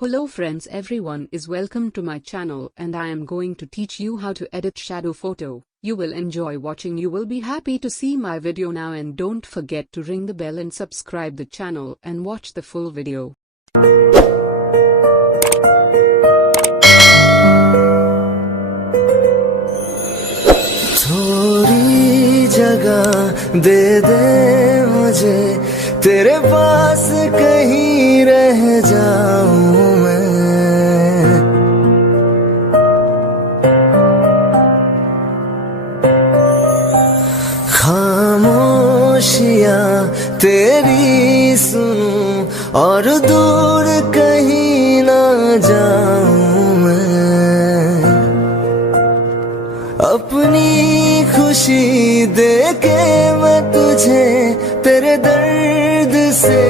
Hello friends, everyone is welcome to my channel and I am going to teach you how to edit shadow photo. You will enjoy watching. You will be happy to see my video now, and don't forget to ring the bell and subscribe the channel and watch the full video. थोड़ी जगह दे दे मुझे, तेरे पास कहीं रह जाऊं मैं। खामोशियां तेरी सुनूं और दूर कहीं ना जाऊं मैं। अपनी खुशी देके मैं तुझे तेरे दर्द से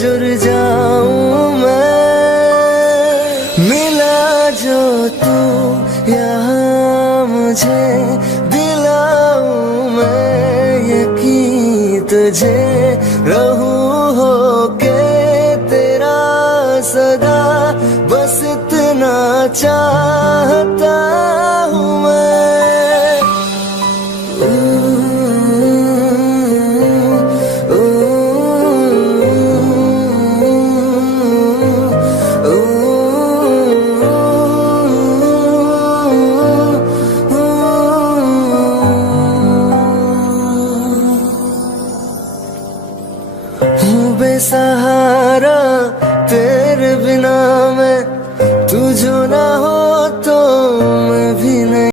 जुड़ जाऊं मैं। मिला जो तू यहाँ मुझे, दिलाऊं मैं यकीन तुझे। रहूं होके तेरा सदा, बस इतना चाहता हूँ मैं। हूँ बेसहारा तेरे बिना मैं, तू जो ना